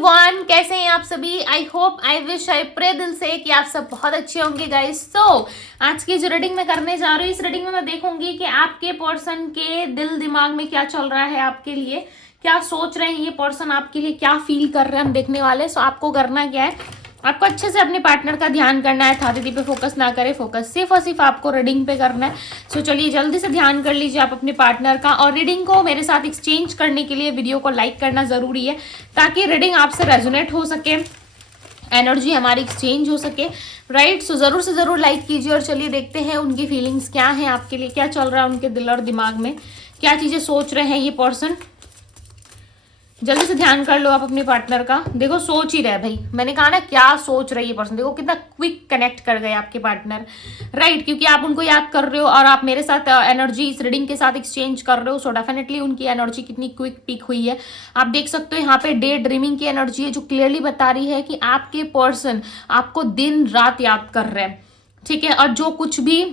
Everyone, कैसे हैं आप सभी। I hope, I wish, I pray दिल से कि आप सब बहुत अच्छे होंगे गाइस। आज की जो रीडिंग मैं करने जा रही हूँ, इस रीडिंग में मैं देखूंगी कि आपके पर्सन के दिल दिमाग में क्या चल रहा है, आपके लिए क्या सोच रहे हैं ये पर्सन, आपके लिए क्या फील कर रहे हैं, हम देखने वाले। सो आपको करना क्या है, आपको अच्छे से अपने पार्टनर का ध्यान करना है। था दीदी पे फोकस ना करें, फोकस सिर्फ और सिर्फ आपको रीडिंग पे करना है। सो चलिए जल्दी से ध्यान कर लीजिए आप अपने पार्टनर का। और रीडिंग को मेरे साथ एक्सचेंज करने के लिए वीडियो को लाइक करना जरूरी है, ताकि रीडिंग आपसे रेजोनेट हो सके, एनर्जी हमारी एक्सचेंज हो सके, राइट। सो जरूर से जरूर लाइक कीजिए। और चलिए देखते हैं उनकी फीलिंग्स क्या है, आपके लिए क्या चल रहा है, उनके दिल और दिमाग में क्या चीजें सोच रहे हैं ये पर्सन। जल्दी से ध्यान कर लो आप अपने पार्टनर का। देखो सोच ही रहे भाई, मैंने कहा ना क्या सोच रही है पर्सन। देखो कितना क्विक कनेक्ट कर गए आपके पार्टनर, राइट। क्योंकि आप उनको याद कर रहे हो और आप मेरे साथ एनर्जी इस रीडिंग के साथ एक्सचेंज कर रहे हो। सो डेफिनेटली उनकी एनर्जी कितनी क्विक पिक हुई है आप देख सकते हो। यहाँ पे डे ड्रीमिंग की एनर्जी है, जो क्लियरली बता रही है कि आपके पर्सन आपको दिन रात याद कर रहे हैं, ठीक है। और जो कुछ भी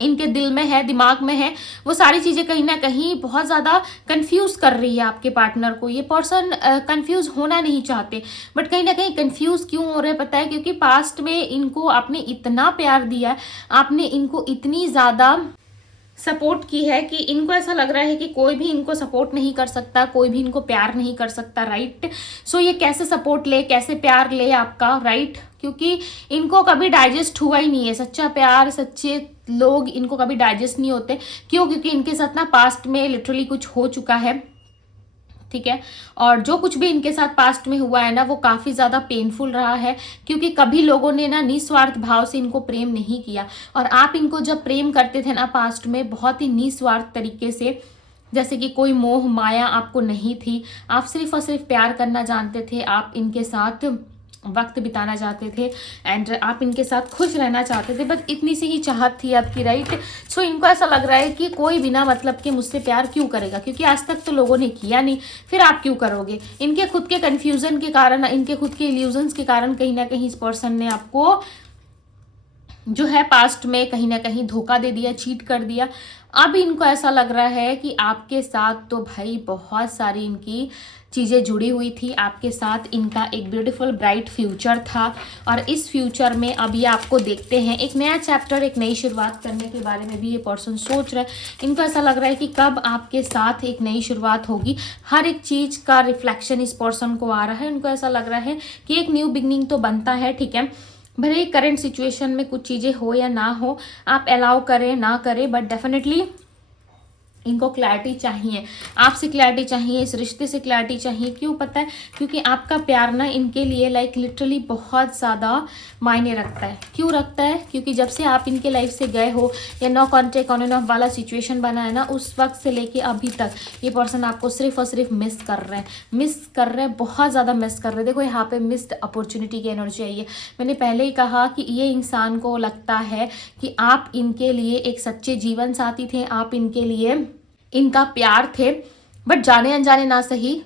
इनके दिल में है, दिमाग में है, वो सारी चीजें कहीं ना कहीं बहुत ज्यादा कंफ्यूज कर रही है आपके पार्टनर को। ये पर्सन कंफ्यूज होना नहीं चाहते, बट कहीं ना कहीं कंफ्यूज क्यों हो रहे हैं पता है, क्योंकि पास्ट में इनको आपने इतना प्यार दिया, आपने इनको इतनी ज्यादा सपोर्ट की है कि इनको ऐसा लग रहा है कि कोई भी इनको सपोर्ट नहीं कर सकता, कोई भी इनको प्यार नहीं कर सकता, राइट। सो ये कैसे सपोर्ट ले, कैसे प्यार ले आपका, राइट। क्योंकि इनको कभी डाइजेस्ट हुआ ही नहीं है सच्चा प्यार, सच्चे लोग इनको कभी डाइजेस्ट नहीं होते। क्यों? क्योंकि इनके साथ ना पास्ट में लिटरली कुछ हो चुका है, ठीक है। और जो कुछ भी इनके साथ पास्ट में हुआ है ना, वो काफी ज्यादा पेनफुल रहा है। क्योंकि कभी लोगों ने ना निस्वार्थ भाव से इनको प्रेम नहीं किया, और आप इनको जब प्रेम करते थे ना पास्ट में, बहुत ही निस्वार्थ तरीके से, जैसे कि कोई मोह माया आपको नहीं थी, आप सिर्फ और सिर्फ प्यार करना जानते थे, आप इनके साथ वक्त बिताना चाहते थे एंड आप इनके साथ खुश रहना चाहते थे। बस इतनी सी ही चाहत थी आपकी, राइट। सो इनको ऐसा लग रहा है कि कोई बिना मतलब के मुझसे प्यार क्यों करेगा, क्योंकि आज तक तो लोगों ने किया नहीं, फिर आप क्यों करोगे। इनके खुद के कंफ्यूजन के कारण, इनके खुद के इल्यूजन्स के कारण कहीं ना कहीं इस पर्सन ने आपको जो है पास्ट में कहीं ना कहीं धोखा दे दिया, चीट कर दिया। अब इनको ऐसा लग रहा है कि आपके साथ तो भाई बहुत सारी इनकी चीज़ें जुड़ी हुई थी, आपके साथ इनका एक ब्यूटीफुल ब्राइट फ्यूचर था। और इस फ्यूचर में अभी आपको देखते हैं एक नया चैप्टर, एक नई शुरुआत करने के बारे में भी ये पर्सन सोच रहा है। इनको ऐसा लग रहा है कि कब आपके साथ एक नई शुरुआत होगी, हर एक चीज़ का रिफ्लेक्शन इस पर्सन को आ रहा है। इनको ऐसा लग रहा है कि एक न्यू बिगनिंग तो बनता है, ठीक है। भले ही करंट सिचुएशन में कुछ चीज़ें हो या ना हो, आप अलाउ करें ना करें, बट डेफिनेटली इनको क्लैरिटी चाहिए, आपसे क्लैरिटी चाहिए, इस रिश्ते से क्लैरिटी चाहिए। क्यों पता है? क्योंकि आपका प्यार ना इनके लिए लाइक लिटरली बहुत ज़्यादा मायने रखता है। क्यों रखता है? क्योंकि जब से आप इनके लाइफ से गए हो, या no contact on and off वाला सिचुएशन बना है ना, उस वक्त से लेके अभी तक ये पर्सन आपको सिर्फ और सिर्फ मिस कर रहे हैं, बहुत ज़्यादा मिस कर रहे हैं। देखो यहाँ पे मिस्ड अपॉर्चुनिटी की एनर्जी आई है। मैंने पहले ही कहा कि ये इंसान को लगता है कि आप इनके लिए एक सच्चे जीवन साथी थे, आप इनके लिए इनका प्यार थे, बट जाने अनजाने ना सही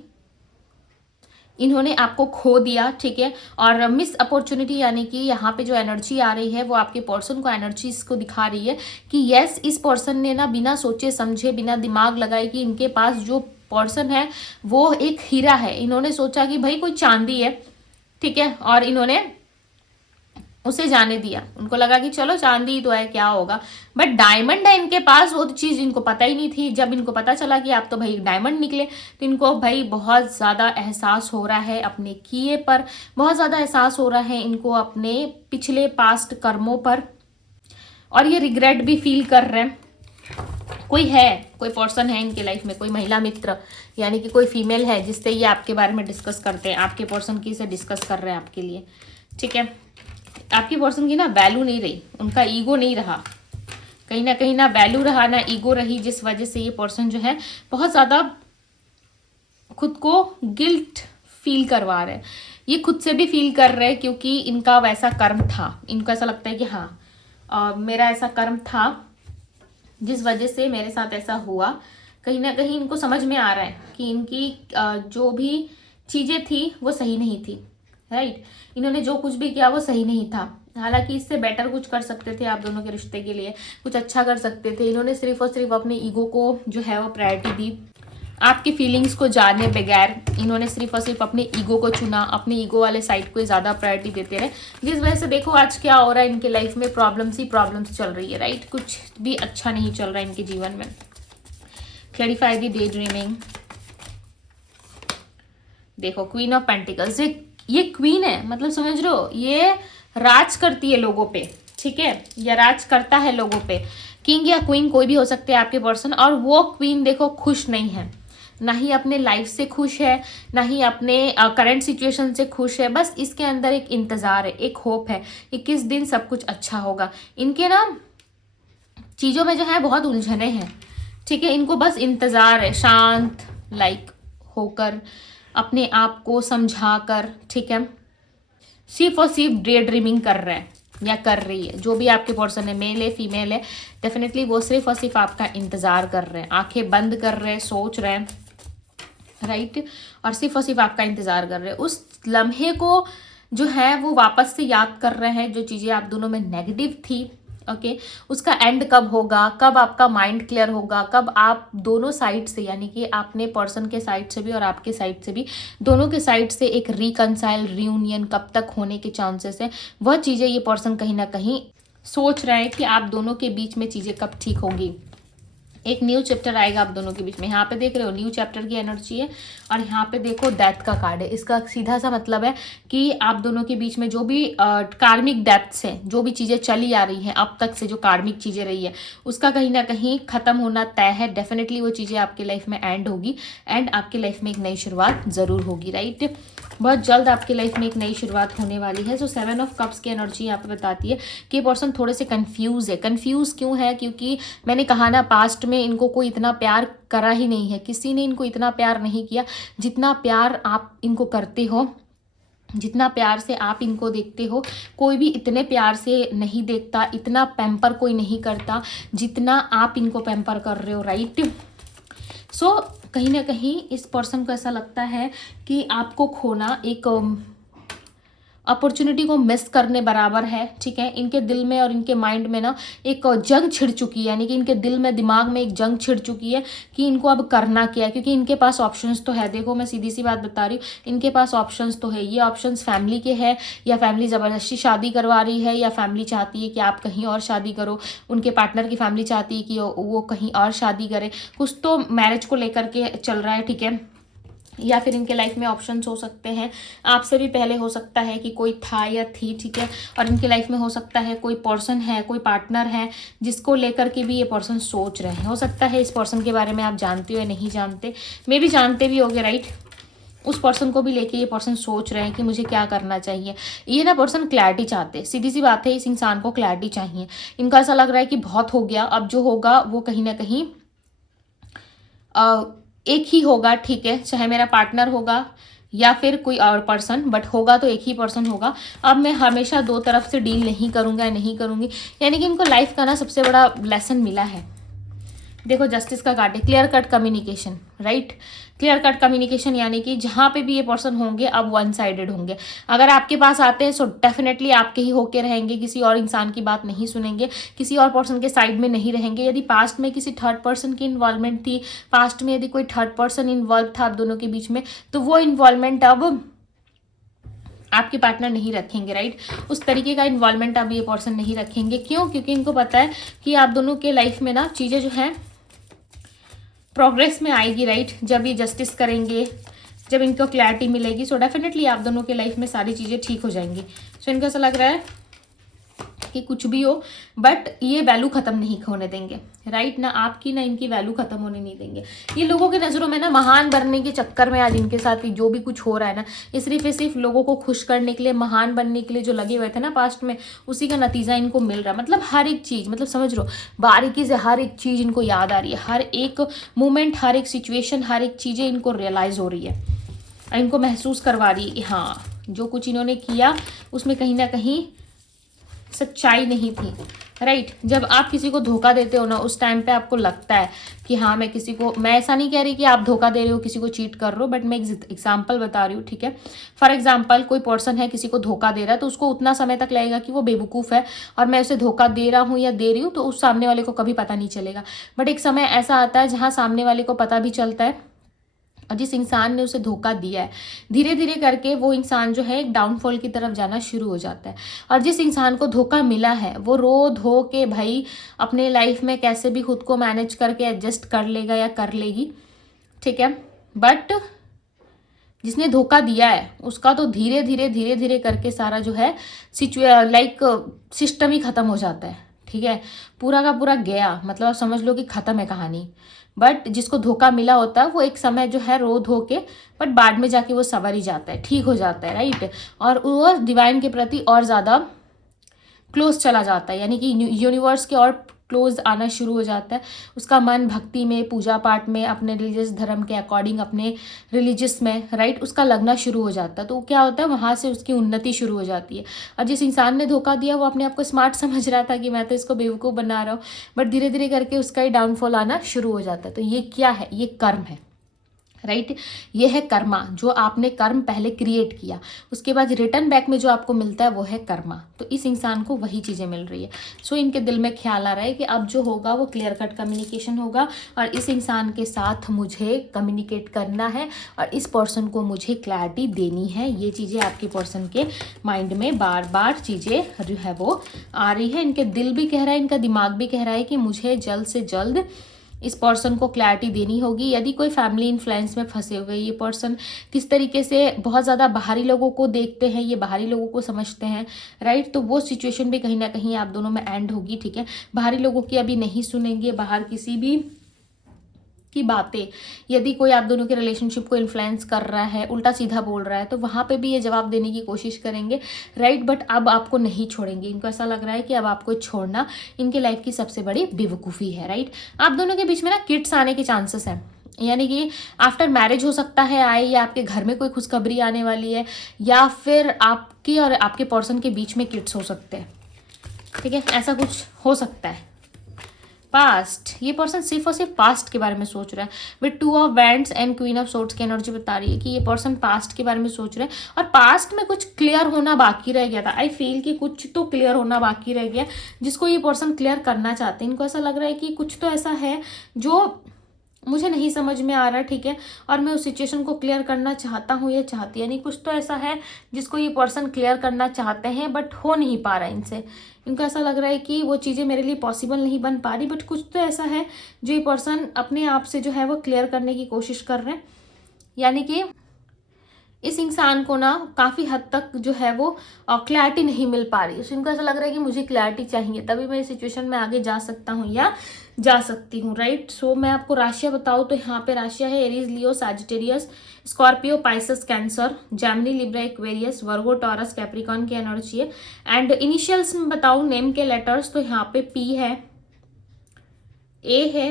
इन्होंने आपको खो दिया, ठीक है। और मिस अपॉर्चुनिटी यानी कि यहाँ पे जो एनर्जी आ रही है वो आपके पर्सन को एनर्जीज को दिखा रही है कि यस, इस पर्सन ने ना बिना सोचे समझे, बिना दिमाग लगाए कि इनके पास जो पर्सन है वो एक हीरा है, इन्होंने सोचा कि भाई कोई चांदी है, ठीक है, और इन्होंने उसे जाने दिया। उनको लगा कि चलो चांदी तो है, क्या होगा, बट डायमंड है इनके पास, वो चीज़ इनको पता ही नहीं थी। जब इनको पता चला कि आप तो भाई डायमंड निकले, तो इनको भाई बहुत ज़्यादा एहसास हो रहा है अपने किए पर, बहुत ज़्यादा एहसास हो रहा है इनको अपने पिछले पास्ट कर्मों पर, और ये रिग्रेट भी फील कर रहे हैं। कोई पर्सन है इनके लाइफ में, कोई महिला मित्र यानी कि कोई फीमेल है जिससे ये आपके बारे में डिस्कस करते हैं, आपके पर्सन की से डिस्कस कर रहे हैं आपके लिए, ठीक है। आपकी पर्सन की ना वैल्यू नहीं रही, उनका ईगो नहीं रहा, कहीं ना वैल्यू रहा ना ईगो रही, जिस वजह से ये पर्सन जो है बहुत ज़्यादा खुद को गिल्ट फील करवा रहे हैं। ये खुद से भी फील कर रहे हैं, क्योंकि इनका वैसा कर्म था। इनको ऐसा लगता है कि हाँ मेरा ऐसा कर्म था जिस वजह से मेरे साथ ऐसा हुआ। कहीं ना कहीं इनको समझ में आ रहा है कि इनकी जो भी चीज़ें थी वो सही नहीं थी, राइट। इन्होंने जो कुछ भी किया वो सही नहीं था, हालांकि इससे बेटर कुछ कर सकते थे, आप दोनों के रिश्ते के लिए कुछ अच्छा कर सकते थे। इन्होंने सिर्फ और सिर्फ अपने ईगो को जो है वो प्रायोरिटी दी। आपकी फीलिंग्स को जाने बगैर इन्होंने सिर्फ और सिर्फ अपने ईगो को चुना, अपने ईगो वाले साइड को ज़्यादा प्रायोरिटी देते रहे, जिस वजह से देखो आज क्या हो रहा है, इनके लाइफ में प्रॉब्लम्स ही प्रॉब्लम्स चल रही है, राइट। कुछ भी अच्छा नहीं चल रहा है इनके जीवन में। Clarify the day dreaming. देखो क्वीन ऑफ पेंटिकल्स, ये क्वीन है, मतलब समझ रहे हो, ये राज करती है लोगों पे, ठीक है, या राज करता है लोगों पे। किंग या क्वीन कोई भी हो सकते हैं आपके पर्सन, और वो क्वीन देखो खुश नहीं है, ना ही अपने लाइफ से खुश है, ना ही अपने करंट सिचुएशन से खुश है। बस इसके अंदर एक इंतज़ार है, एक होप है कि किस दिन सब कुछ अच्छा होगा। इनके ना चीज़ों में जो है बहुत उलझने हैं, ठीक है, इनको बस इंतज़ार है, शांत लाइक होकर, अपने आप को समझा कर, ठीक है, सिर्फ और सिर्फ डे ड्रीमिंग कर रहे हैं या कर रही है। जो भी आपके पर्सन है, मेल है फीमेल है, डेफिनेटली वो सिर्फ और सिर्फ आपका इंतज़ार कर रहे हैं, आंखें बंद कर रहे हैं, सोच रहे हैं, राइट, और सिर्फ आपका इंतज़ार कर रहे हैं। उस लम्हे को जो है वो वापस से याद कर रहे हैं, जो चीज़ें आप दोनों में नेगेटिव थी, ओके, उसका एंड कब होगा, कब आपका माइंड क्लियर होगा, कब आप दोनों साइड से, यानी कि आपने पर्सन के साइड से भी और आपके साइड से भी, दोनों के साइड से एक रिकनसाइल रियूनियन कब तक होने के चांसेस हैं, वह चीज़ें ये पर्सन कहीं ना कहीं सोच रहे हैं कि आप दोनों के बीच में चीज़ें कब ठीक होंगी। एक न्यू चैप्टर आएगा आप दोनों के बीच में। यहाँ पे देख रहे हो न्यू चैप्टर की एनर्जी है, और यहाँ पे देखो डेथ का कार्ड है। इसका सीधा सा मतलब है कि आप दोनों के बीच में जो भी कार्मिक डेथ्स हैं, जो भी चीज़ें चली आ रही हैं अब तक से, जो कार्मिक चीज़ें रही है, उसका कहीं ना कहीं ख़त्म होना तय है। डेफिनेटली वो चीज़ें आपकी लाइफ में एंड होगी, एंड आपकी लाइफ में एक नई शुरुआत ज़रूर होगी, राइट। बहुत जल्द आपकी लाइफ में एक नई शुरुआत होने वाली है। सो 7 ऑफ कप्स की एनर्जी यहाँ पे बताती है कि पर्सन थोड़े से कंफ्यूज है। कंफ्यूज क्यों है? क्योंकि मैंने कहा ना, पास्ट में इनको कोई इतना प्यार करा ही नहीं है, किसी ने इनको इतना प्यार नहीं किया जितना प्यार आप इनको करते हो, जितना प्यार से आप इनको देखते हो। कोई भी इतने प्यार से नहीं देखता, इतना पैम्पर कोई नहीं करता जितना आप इनको पैम्पर कर रहे हो, राइट। सो कहीं ना कहीं इस पर्सन को ऐसा लगता है कि आपको खोना एक अपॉर्चुनिटी को मिस करने बराबर है, ठीक है। इनके दिल में और इनके माइंड में ना एक जंग छिड़ चुकी है, यानी कि इनके दिल में, दिमाग में एक जंग छिड़ चुकी है कि इनको अब करना क्या है। क्योंकि इनके पास ऑप्शंस तो है, देखो मैं सीधी सी बात बता रही हूँ, इनके पास ऑप्शंस तो है। ये ऑप्शंस फैमिली के हैं, या फैमिली ज़बरदस्ती शादी करवा रही है, या फैमिली चाहती है कि आप कहीं और शादी करो, उनके पार्टनर की फैमिली चाहती है कि वो कहीं और शादी करे। कुछ तो मैरिज को लेकर के चल रहा है, ठीक है। या फिर इनके लाइफ में ऑप्शंस हो सकते हैं, आपसे भी पहले हो सकता है कि कोई था या थी, ठीक है। और इनके लाइफ में हो सकता है कोई पर्सन है, कोई पार्टनर है जिसको लेकर के भी ये पर्सन सोच रहे हैं। हो सकता है इस पर्सन के बारे में आप जानते हो या नहीं जानते, मे भी जानते भी होगे, राइट। उस पर्सन को भी लेके ये पर्सन सोच रहे हैं कि मुझे क्या करना चाहिए। ये ना पर्सन क्लैरिटी चाहते हैं, सीधी सी बात है, इस इंसान को क्लैरिटी चाहिए। इनको ऐसा लग रहा है कि बहुत हो गया, अब जो होगा वो कहीं ना कहीं एक ही होगा, ठीक है, चाहे मेरा पार्टनर होगा या फिर कोई और पर्सन, बट होगा तो एक ही पर्सन होगा। अब मैं हमेशा दो तरफ से डील नहीं करूँगा, नहीं करूँगी। यानी कि इनको लाइफ का ना सबसे बड़ा लेसन मिला है। देखो जस्टिस का कार्ड है, clear cut communication, right. Clear cut communication यानी कि जहाँ पे भी ये पर्सन होंगे अब वन साइडेड होंगे। अगर आपके पास आते हैं सो डेफिनेटली आपके ही होके रहेंगे, किसी और इंसान की बात नहीं सुनेंगे, किसी और पर्सन के साइड में नहीं रहेंगे। यदि पास्ट में किसी थर्ड पर्सन की इन्वॉल्वमेंट थी, पास्ट में यदि कोई थर्ड पर्सन इन्वॉल्व था आप दोनों के बीच में, तो वो इन्वॉल्वमेंट अब आपके पार्टनर नहीं रखेंगे, राइट। उस तरीके का इन्वॉल्वमेंट अब ये पर्सन नहीं रखेंगे। क्यों? क्योंकि इनको पता है कि आप दोनों के लाइफ में ना चीज़ें जो हैं प्रोग्रेस में आएगी, राइट। जब ये जस्टिस करेंगे, जब इनको क्लैरिटी मिलेगी, सो डेफिनेटली आप दोनों के लाइफ में सारी चीज़ें ठीक हो जाएंगी। सो इनको ऐसा लग रहा है कि कुछ भी हो बट ये वैल्यू ख़त्म नहीं होने देंगे, राइट। ना आपकी ना इनकी वैल्यू ख़त्म होने नहीं देंगे। ये लोगों की नज़रों में ना महान बनने के चक्कर में आज इनके साथ जो भी कुछ हो रहा है ना, ये सिर्फ लोगों को खुश करने के लिए, महान बनने के लिए जो लगे हुए थे ना पास्ट में, उसी का नतीजा इनको मिल रहा है। मतलब हर एक चीज़, मतलब समझ लो बारीकी से हर एक चीज़ इनको याद आ रही है, हर एक मोमेंट, हर एक सिचुएशन, हर एक चीज़ें इनको रियलाइज़ हो रही है, इनको महसूस करवा रही है कि हाँ जो कुछ इन्होंने किया उसमें कहीं ना कहीं सच्चाई नहीं थी, राइट। जब आप किसी को धोखा देते हो ना, उस टाइम पे आपको लगता है कि हाँ मैं किसी को, मैं ऐसा नहीं कह रही कि आप धोखा दे रहे हो, किसी को चीट कर रहे हो, बट मैं एग्जांपल बता रही हूँ, ठीक है। फॉर एग्जांपल कोई पर्सन है किसी को धोखा दे रहा है, तो उसको उतना समय तक लगेगा कि वो बेवकूफ़ है और मैं उसे धोखा दे रहा हूँ या दे रही हूँ, तो उस सामने वाले को कभी पता नहीं चलेगा। बट एक समय ऐसा आता है जहाँ सामने वाले को पता भी चलता है और जिस इंसान ने उसे धोखा दिया है, धीरे धीरे करके वो इंसान जो है एक डाउनफॉल की तरफ जाना शुरू हो जाता है। और जिस इंसान को धोखा मिला है वो रो धो के भाई अपने लाइफ में कैसे भी खुद को मैनेज करके एडजस्ट कर लेगा या कर लेगी, ठीक है। बट जिसने धोखा दिया है उसका तो धीरे धीरे करके सारा जो है सिस्टम ही खत्म हो जाता है, ठीक है। पूरा का पूरा गया, मतलब आप समझ लो कि खत्म है कहानी। बट जिसको धोखा मिला होता है वो एक समय जो है रो धो के, बट बाद में जाके वो संवर ही जाता है, ठीक हो जाता है, राइट। और वो डिवाइन के प्रति और ज़्यादा क्लोज चला जाता है, यानी कि यूनिवर्स के और क्लोज आना शुरू हो जाता है। उसका मन भक्ति में, पूजा पाठ में, अपने रिलीजियस धर्म के अकॉर्डिंग, अपने रिलीजियस में, राइट, उसका लगना शुरू हो जाता है। तो क्या होता है, वहाँ से उसकी उन्नति शुरू हो जाती है। और जिस इंसान ने धोखा दिया वो अपने आप को स्मार्ट समझ रहा था कि मैं तो इसको बेवकूफ़ बना रहा हूँ, बट धीरे धीरे करके उसका ही डाउनफॉल आना शुरू हो जाता है। तो ये क्या है, ये कर्म है, राइट। ये है कर्मा, जो आपने कर्म पहले क्रिएट किया, उसके बाद रिटर्न बैक में जो आपको मिलता है वो है कर्मा। तो इस इंसान को वही चीज़ें मिल रही है। सो इनके दिल में ख्याल आ रहा है कि अब जो होगा वो क्लियर कट कम्युनिकेशन होगा और इस इंसान के साथ मुझे कम्युनिकेट करना है और इस पर्सन को मुझे क्लैरिटी देनी है। ये चीज़ें आपके पर्सन के माइंड में बार बार चीज़ें जो है वो आ रही है। इनके दिल भी कह रहा है, इनका दिमाग भी कह रहा है कि मुझे जल्द से जल्द इस पर्सन को क्लैरिटी देनी होगी। यदि कोई फैमिली इन्फ्लुएंस में फंसे हुए ये पर्सन किस तरीके से बहुत ज़्यादा बाहरी लोगों को देखते हैं, ये बाहरी लोगों को समझते हैं, राइट, तो वो सिचुएशन भी कहीं ना कहीं आप दोनों में एंड होगी, ठीक है। बाहरी लोगों की अभी नहीं सुनेंगे, बाहर किसी भी की बातें, यदि कोई आप दोनों के रिलेशनशिप को इन्फ्लुएंस कर रहा है, उल्टा सीधा बोल रहा है, तो वहाँ पे भी ये जवाब देने की कोशिश करेंगे, राइट। बट अब आपको नहीं छोड़ेंगे। इनको ऐसा लग रहा है कि अब आपको छोड़ना इनके लाइफ की सबसे बड़ी बेवकूफ़ी है, राइट। आप दोनों के बीच में ना किड्स आने के चांसेस हैं, यानी कि आफ्टर मैरिज हो सकता है आए, या आपके घर में कोई खुशखबरी आने वाली है, या फिर आपकी और आपके पर्सन के बीच में किड्स हो सकते हैं, ठीक है, ऐसा कुछ हो सकता है। पास्ट, ये पर्सन सिर्फ और सिर्फ पास्ट के बारे में सोच रहा है। With 2 of wands and queen of swords की एनर्जी बता रही है कि ये पर्सन पास्ट के बारे में सोच रहे हैं और पास्ट में कुछ क्लियर होना बाकी रह गया था। आई फील कि कुछ तो क्लियर होना बाकी रह गया जिसको ये पर्सन क्लियर करना चाहते हैं। इनको ऐसा लग रहा है कि कुछ तो ऐसा है जो मुझे नहीं समझ में आ रहा, ठीक है, और मैं उस सिचुएशन को क्लियर करना चाहता हूँ या चाहती, यानी कुछ तो ऐसा है जिसको ये पर्सन क्लियर करना चाहते हैं बट हो नहीं पा रहा है इनसे। इनको ऐसा लग रहा है कि वो चीज़ें मेरे लिए पॉसिबल नहीं बन पा रही, बट कुछ तो ऐसा है जो ये पर्सन अपने आप से जो है वो क्लियर करने की कोशिश कर रहे हैं। यानी कि इस इंसान को ना काफ़ी हद तक जो है वो क्लैरिटी नहीं मिल पा रही है। इनको ऐसा लग रहा है कि मुझे क्लैरिटी चाहिए, तभी मैं इस सिचुएशन में आगे जा सकता हूँ या जा सकती हूँ, राइट। सो मैं आपको राशियाँ बताऊँ तो यहाँ पे राशियाँ है Aries, Leo, Sagittarius, Scorpio, Pisces, Cancer, Gemini, Libra, Aquarius, Virgo, Taurus, Capricorn की एनर्जी है। एंड इनिशियल्स में बताऊँ नेम के लेटर्स तो यहाँ पे पी है, ए है,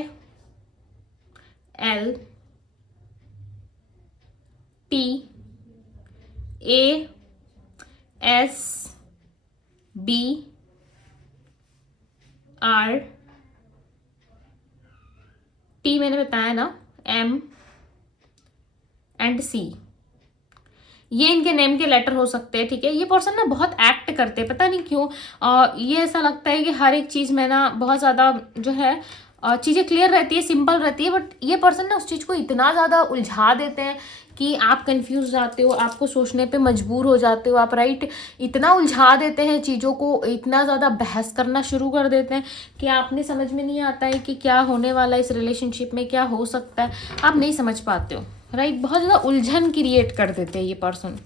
L, T, A, S, B, R, T मैंने बताया ना, एम एंड सी। ये इनके नेम के लेटर हो सकते हैं, ठीक है। ये पर्सन ना बहुत एक्ट करते हैं, पता नहीं क्यों। ये ऐसा लगता है कि हर एक चीज़ में ना बहुत ज़्यादा जो है चीज़ें क्लियर रहती है, सिंपल रहती है, बट ये पर्सन ना उस चीज़ को इतना ज़्यादा उलझा देते हैं कि आप कंफ्यूज जाते हो, आपको सोचने पे मजबूर हो जाते हो आप, राइट। इतना उलझा देते हैं चीज़ों को, इतना ज़्यादा बहस करना शुरू कर देते हैं कि आपने समझ में नहीं आता है कि क्या होने वाला है इस रिलेशनशिप में, क्या हो सकता है, आप नहीं समझ पाते हो, राइट। बहुत ज़्यादा उलझन क्रिएट कर देते हैं ये पर्सन।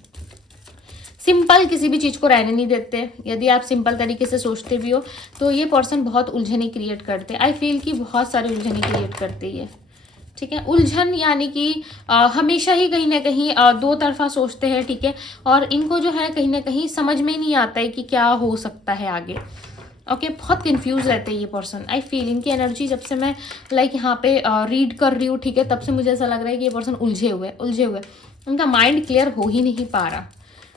सिंपल किसी भी चीज़ को रहने नहीं देते। यदि आप सिंपल तरीके से सोचते भी हो तो ये पर्सन बहुत उलझने क्रिएट करते हैं। आई फील कि बहुत सारी उलझने क्रिएट करते हैं, ठीक है। उलझन यानी कि हमेशा ही कहीं ना कहीं दो तरफा सोचते हैं, ठीक है, और इनको जो है कहीं ना कहीं समझ में नहीं आता है कि क्या हो सकता है आगे। ओके, बहुत कंफ्यूज रहते हैं ये पर्सन। आई फील इनकी एनर्जी जब से मैं यहाँ पे रीड कर रही हूँ, ठीक है, तब से मुझे ऐसा लग रहा है कि ये पर्सन उलझे हुए उनका माइंड क्लियर हो ही नहीं पा रहा।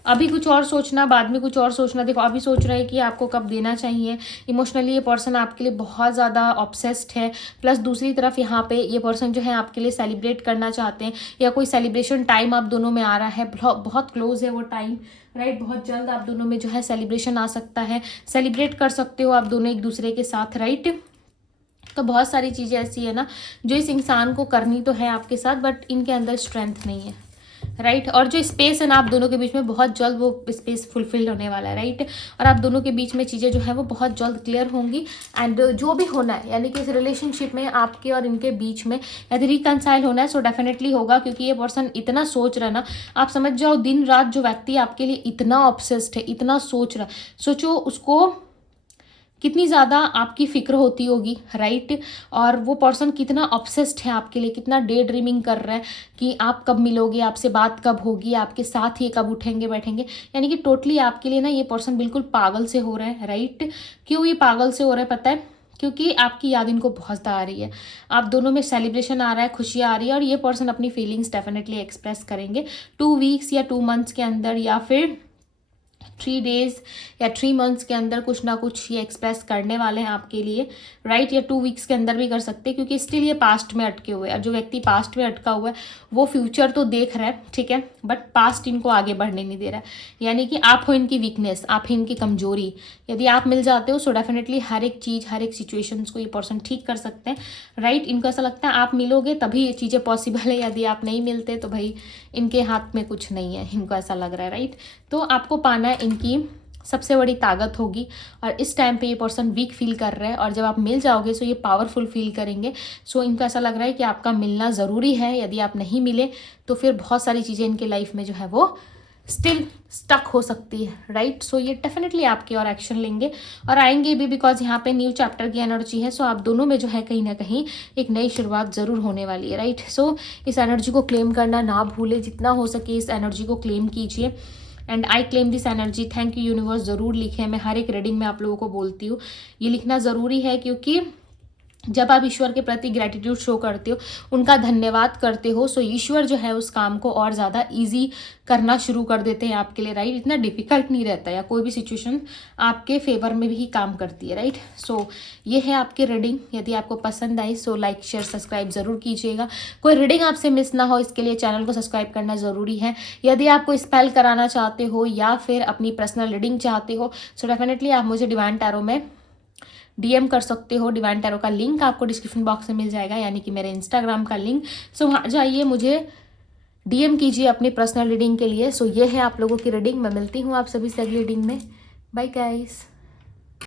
अभी कुछ और सोचना, बाद में कुछ और सोचना। देखो अभी सोच रहे हैं कि आपको कब देना चाहिए। इमोशनली ये पर्सन आपके लिए बहुत ज़्यादा ऑब्सेस्ड है। प्लस दूसरी तरफ यहाँ पे ये पर्सन जो है आपके लिए सेलिब्रेट करना चाहते हैं, या कोई सेलिब्रेशन टाइम आप दोनों में आ रहा है, बहुत क्लोज है वो टाइम, राइट। बहुत जल्द आप दोनों में जो है सेलिब्रेशन आ सकता है, सेलिब्रेट कर सकते हो आप दोनों एक दूसरे के साथ, राइट। तो बहुत सारी चीज़ें ऐसी है ना जो इस इंसान को करनी तो है आपके साथ, बट इनके अंदर स्ट्रेंथ नहीं है, राइट। और जो स्पेस है ना आप दोनों के बीच में, बहुत जल्द वो स्पेस फुलफिल होने वाला है, राइट। और आप दोनों के बीच में चीज़ें जो है वो बहुत जल्द क्लियर होंगी। एंड जो भी होना है, यानी कि इस रिलेशनशिप में आपके और इनके बीच में यदि रिकनसाइल होना है सो डेफिनेटली होगा, क्योंकि ये पर्सन इतना सोच रहा है ना, आप समझ जाओ दिन रात जो व्यक्ति आपके लिए इतना ऑब्सेस्ड है, इतना सोच रहा है, सोचो उसको कितनी ज़्यादा आपकी फ़िक्र होती होगी, राइट। और वो पर्सन कितना ऑब्सेस्ड है आपके लिए, कितना डे ड्रीमिंग कर रहा है कि आप कब मिलोगे, आपसे बात कब होगी, आपके साथ ये कब उठेंगे बैठेंगे। यानी कि टोटली आपके लिए ना ये पर्सन बिल्कुल पागल से हो रहा है, राइट। क्यों ये पागल से हो रहा है पता है? क्योंकि आपकी याद इनको बहुत आ रही है, आप दोनों में सेलिब्रेशन आ रहा है, खुशियाँ आ रही है, और ये पर्सन अपनी फीलिंग्स डेफिनेटली एक्सप्रेस करेंगे 2 वीक्स या 2 मंथ्स के अंदर, या फिर 3 डेज़ या 3 मंथ्स के अंदर कुछ ना कुछ ये एक्सप्रेस करने वाले हैं आपके लिए, राइट। या 2 वीक्स के अंदर भी कर सकते हैं, क्योंकि स्टिल ये पास्ट में अटके हुए हैं। और जो व्यक्ति पास्ट में अटका हुआ है वो फ्यूचर तो देख रहा है, ठीक है, बट पास्ट इनको आगे बढ़ने नहीं दे रहा है। यानी कि आप हो इनकी वीकनेस, आप हो इनकी कमजोरी। यदि आप मिल जाते हो सो डेफिनेटली हर एक चीज़, हर एक सिचुएशंस को ये पर्सन ठीक कर सकते हैं, राइट। इनको ऐसा लगता है आप मिलोगे तभी ये चीज़ें पॉसिबल है, यदि आप नहीं मिलते तो भाई इनके हाथ में कुछ नहीं है, इनको ऐसा लग रहा है, राइट। तो आपको पाना है इनकी सबसे बड़ी ताकत होगी, और इस टाइम पे ये पर्सन वीक फील कर रहा है, और जब आप मिल जाओगे सो ये पावरफुल फील करेंगे। सो इनको ऐसा लग रहा है कि आपका मिलना ज़रूरी है, यदि आप नहीं मिले तो फिर बहुत सारी चीज़ें इनके लाइफ में जो है वो स्टिल स्टक हो सकती है, राइट। सो ये डेफिनेटली आपके और एक्शन लेंगे और आएंगे भी, बिकॉज यहाँ पे न्यू चैप्टर की एनर्जी है। सो आप दोनों में जो है कहीं ना कहीं एक नई शुरुआत ज़रूर होने वाली है, राइट। सो इस एनर्जी को क्लेम करना ना भूले, जितना हो सके इस एनर्जी को क्लेम कीजिए। And I claim this energy, thank you universe ज़रूर लिखें। मैं हर एक रीडिंग में आप लोगों को बोलती हूँ ये लिखना ज़रूरी है, क्योंकि जब आप ईश्वर के प्रति ग्रैटिट्यूड शो करते हो, उनका धन्यवाद करते हो, सो ईश्वर जो है उस काम को और ज़्यादा इजी करना शुरू कर देते हैं आपके लिए, राइट। इतना डिफिकल्ट नहीं रहता, या कोई भी सिचुएशन आपके फेवर में भी काम करती है, राइट। सो ये है आपकी रीडिंग। यदि आपको पसंद आई सो लाइक शेयर सब्सक्राइब ज़रूर कीजिएगा। कोई रीडिंग आपसे मिस ना हो इसके लिए चैनल को सब्सक्राइब करना ज़रूरी है। यदि आप कोई स्पेल कराना चाहते हो या फिर अपनी पर्सनल रीडिंग चाहते हो सो डेफिनेटली आप मुझे डिवाइन टैरो में DM कर सकते हो। डिवाइन टैरो का लिंक आपको डिस्क्रिप्शन बॉक्स में मिल जाएगा, यानी कि मेरे इंस्टाग्राम का लिंक। सो वहाँ जाइए, मुझे DM कीजिए अपनी पर्सनल रीडिंग के लिए। सो ये है आप लोगों की रीडिंग। मैं मिलती हूँ आप सभी से अगली रीडिंग में। Bye guys.